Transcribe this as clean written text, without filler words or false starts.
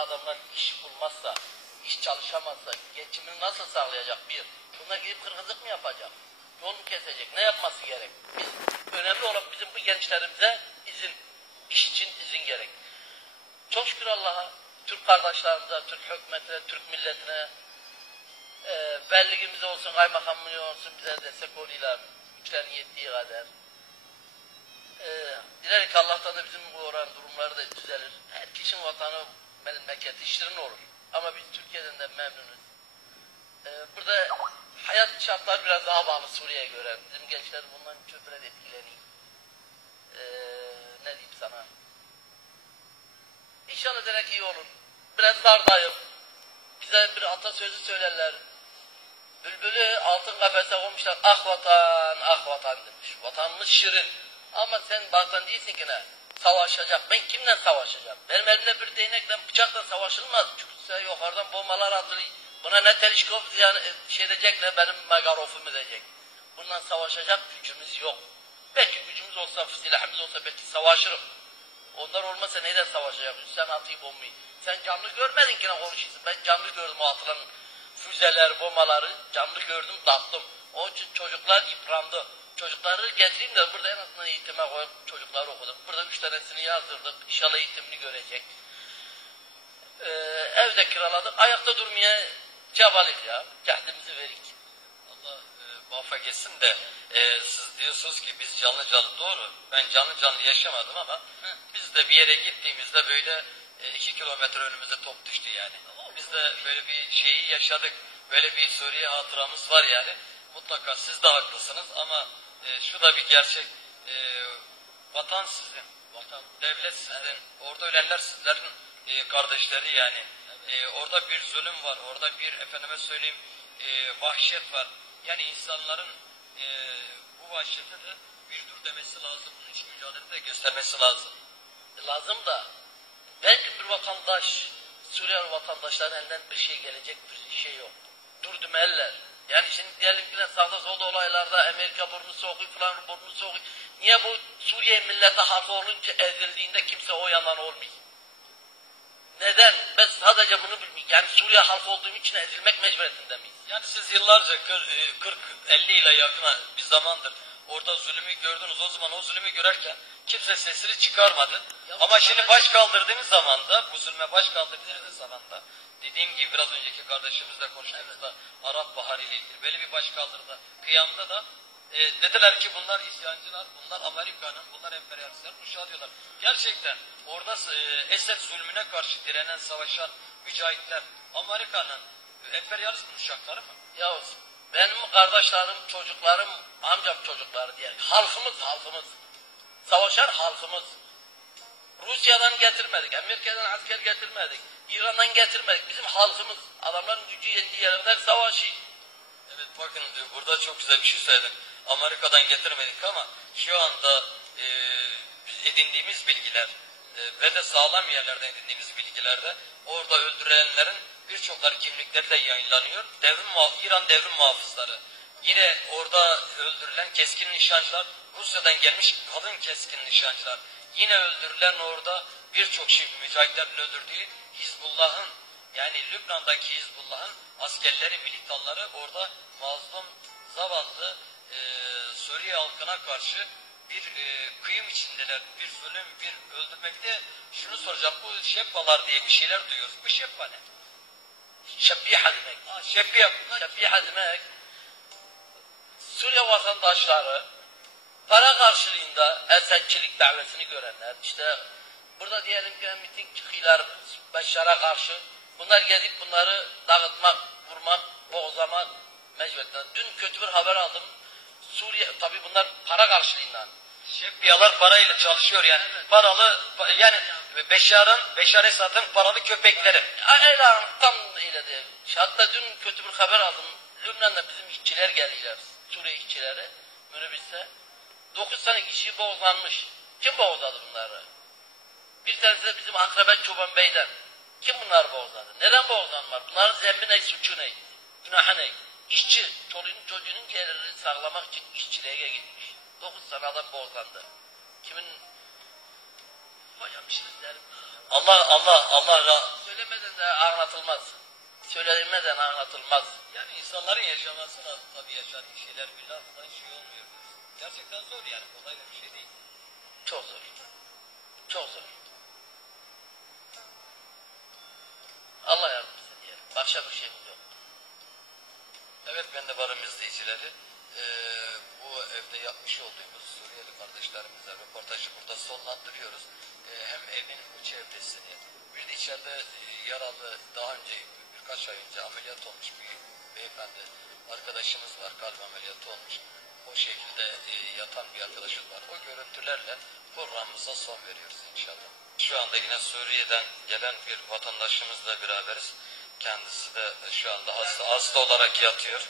adamlar iş bulmazsa, iş çalışamazsa geçimini nasıl sağlayacak bir? Bunlar gidip hırgızlık mı yapacak? Yol mu kesecek? Ne yapması gerek? Önemli olan bizim bu gençlerimize izin, iş için izin gerek. Çok şükür Allah'a, Türk kardeşlerimize, Türk hükümetine, Türk milletine, belligimiz olsun, kaymakamımız olsun bize destek oluyorlar. Güçlerin yettiği kadar. Dilerim ki Allah'tan da bizim bu oran durumları da düzelir. Her kişinin vatanı, memleketi şirin olur. Ama biz Türkiye'den de memnunuz. Burada hayat şartları biraz daha bağlı Suriye'ye göre. Bizim gençler bundan çok biraz etkileniyor. Ne diyeyim sana? İnşallah direkt iyi olur. Biraz dardayım. Bize bir atasözü söylerler. Bülbülü altın kafese koymuşlar. Ah vatan, ah vatan demiş. Vatanımız şirin. Ama sen vatan değilsin ki ne? Savaşacak. Ben kimle savaşacağım? Benim elimde bir değnekle, bıçakla savaşılmaz. Çünkü yukarıdan bombalar atılıyor. Buna ne teleskop yani şey edecek ne benim megarofum edecek. Bundan savaşacak gücümüz yok. Belki gücümüz olsa, silahımız olsa belki savaşırım. Onlar olmasa neyden savaşacak? Sen atıyı bombayı. Sen canlı görmedin ki ne konuşuyorsun? Ben canlı gördüm o atılan füzeler, bombaları. Canlı gördüm, tattım. Onun için çocuklar yıprandı. Çocukları getireyim de burada en azından eğitime koyup çocukları okuduk. Burada 3 tanesini yazdırdık. İnşallah eğitimini görecek. Evde kiraladık. Ayakta durmaya çabalıyız ya. Cahdimizi verik. Allah muvaffak etsin de siz diyorsunuz ki biz canlı canlı doğru. Ben canlı canlı yaşamadım ama biz de bir yere gittiğimizde böyle 2 kilometre önümüze top düştü yani. Biz de böyle bir şeyi yaşadık. Böyle bir Suriye hatıramız var yani. Mutlaka siz de haklısınız ama şu da bir gerçek. Vatan sizin, devlet sizin, orada ölenler sizlerin kardeşleri yani. Orada bir zulüm var, orada bir efendime söyleyeyim vahşet var. Yani insanların bu vahşete de bir dur demesi lazım, bunun için mücadele de göstermesi lazım. Lazım da belki bir vatandaş, Suriyeli vatandaşların elinden bir şey gelecek bir şey yok. Dur dümeller. Yani şimdi diyelim ki sağda solda olaylarda Amerika burnu sokuyor falan burnu sokuyor. Niye bu Suriye milleti halkı olunca ezildiğinde kimse o yanan olmuyor? Neden? Ben sadece bunu bilmiyorum. Yani Suriye halkı olduğum için ezilmek mecburiyetinde miyiz? Yani siz yıllarca 40-50 ile yakın bir zamandır orada zulümü gördünüz. O zaman o zulümü görerken kimse sesini çıkarmadı. Ya, ama şimdi baş kaldırdığınız zaman da, bu zulme baş kaldırdığınız zaman da, dediğim gibi biraz önceki kardeşimizle konuştuğumuzda Arap Baharı ile ilgili böyle bir baş kaldırdı. Kıyamda da dediler ki bunlar isyancılar, bunlar Amerika'nın, bunlar emperyalistler, uşağı diyorlar. Gerçekten orada Esed zulmüne karşı direnen, savaşan mücahitler Amerika'nın emperyalist uşakları mı? Ya benim kardeşlerim, çocuklarım, amcam çocukları diye. Halkımız. Savaşan halkımız. Rusya'dan getirmedik, Amerika'dan asker getirmedik, İran'dan getirmedik. Bizim halkımız. Adamların gücü yettiği yerler savaşı. Evet bakın burada çok güzel bir şey söyledim. Amerika'dan getirmedik ama şu anda edindiğimiz bilgiler ve de sağlam yerlerden edindiğimiz bilgilerde orada öldürülenlerin birçokları kimlikleri de yayınlanıyor. İran devrim muhafızları. Yine orada öldürülen keskin nişancılar, Rusya'dan gelmiş kadın keskin nişancılar. Yine öldürülen orada birçok mücahitlerin öldürdüğü Hizbullah'ın, yani Lübnan'daki Hizbullah'ın askerleri, militanları orada mazlum, zavallı Suriye halkına karşı bir kıyım içindeler, bir zulüm, bir öldürmekte. Şunu soracağım, bu şebbalar diye bir şeyler duyuyoruz. Bu şebba ne? Şebbiha demek. Şebbiha demek. Suriye vatandaşları para karşılığında Esedçilik davetini görenler, işte burada diyelim ki miting çıkıyorlar Beşşar'a karşı, bunlar gelip bunları dağıtmak, vurmak, boğzamak mecburiyetten. Dün kötü bir haber aldım. Suriye, tabi bunlar para karşılığından. Şebbiyalar parayla çalışıyor yani. Evet. Paralı, yani Beşar Esad'ın paralı köpekleri. Öyle tam öyle diye. Hatta dün kötü bir haber aldım. Lübnan'da bizim işçiler geldiler. Suriye işçileri, minibüste. 9 tane kişi boğazlanmış. Kim boğazladı bunları? Bir tanesi de bizim Akrabet Çoban Bey'den. Kim bunlar boğazladı? Neden boğazlanmalar? Bunların zemmi ne, suçu ne? Günahı ne? İşçi, çocuğunun gelirini sağlamak için işçiliğe gitmiş. 9 tane adam boğazlandı. Kimin? Hocam bir şey derim. Allah söylemeden de anlatılmaz. Söylemeden anlatılmaz. Yani insanların yaşamasına tabii yaşadığı şeyler bir lafla şey olmuyor. Gerçekten zor yani, kolay da bir şey değil. Çok zor. Çok zor. Allah yardımcısı diyelim. Başka bir şeyimiz yok. Evet, ben de varım izleyicileri. Bu evde yapmış olduğumuz Suriyeli kardeşlerimizle röportajı burada sonlandırıyoruz. Hem evin bu çevresini, bir de içeride yaralı, daha önce birkaç ay önce ameliyat olmuş bir beyefendi arkadaşımız var, kalp ameliyatı olmuş. O şekilde yatan bir arkadaşımız var. O görüntülerle programımıza son veriyoruz inşallah. Şu anda yine Suriye'den gelen bir vatandaşımızla beraberiz. Kendisi de şu anda hasta olarak yatıyor.